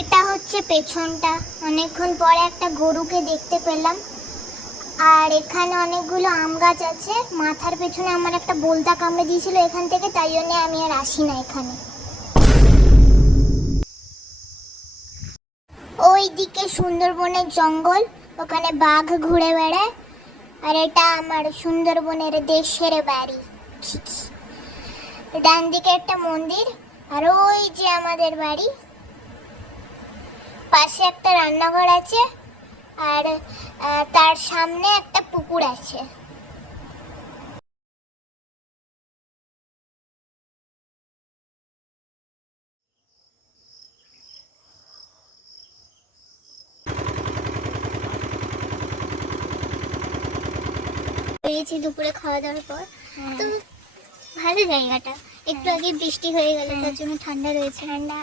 এটা হচ্ছে পেছনটা। অনেকক্ষণ পরে একটা গরুকে দেখতে পেলাম। আর এখানে অনেকগুলো আম গাছ আছে। মাথার পেছনে আমার একটা বোলতা কামড়ে দিয়েছিল এখান থেকে, তাই জন্য আমি আর আসি না এখানে। ওই দিকে সুন্দরবনের জঙ্গল, ওখানে বাঘ ঘুরে বেড়ায়। আর এটা আমার সুন্দরবনের দেশের বাড়ি। ডান দিকে একটা মন্দির, আর ওই যে আমাদের বাড়ি। পাশে একটা রান্নাঘর আছে, আর তার সামনে একটা পুকুর আছে। পেয়েছি দুপুরে খাওয়া দাওয়ার পর। তো ভালো জায়গাটা। একটু আগে বৃষ্টি হয়ে গেল, তার জন্য ঠান্ডা রয়েছে। ঠান্ডা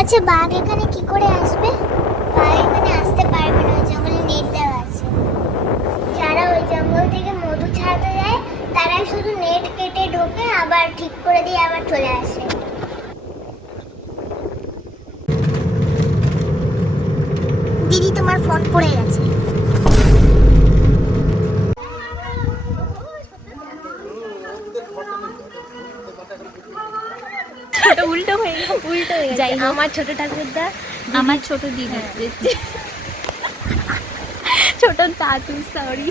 আচ্ছা, বাঘ এখানে কি করে আসবে? বাঘ এখানে আসতে পারবে না, জঙ্গলে নেট দেওয়া আছে। যারা ওই জঙ্গল থেকে মধু ছাড়াতে যায় তারাই শুধু নেট কেটে ঢোকে, আবার ঠিক করে দিয়ে আবার চলে আসে। দিদি, তোমার ফোন পড়ে গেছে। উল্টো হয়ে যাই। আমার ছোট ঠাকুরদা, আমার ছোট দিদি, ছোট দাদু, সরি।